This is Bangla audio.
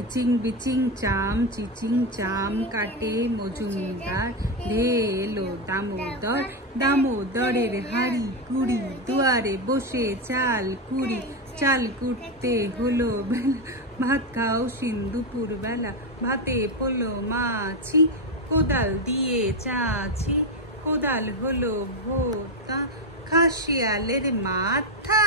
ইচিং বিচিং চাম চিচিং চাম কাটে মজুমদার ঢে এলো দামোদর দামোদরের হাড়ি কুড়ি দুয়ারে বসে চাল কুড়ি চাল কুটতে হলো বেলা ভাত খাও দুপুর বেলা ভাতে পড়লো মাছি কোদাল দিয়ে চাছি কোদাল হলো ভোতা খাসিয়ালের মাথা।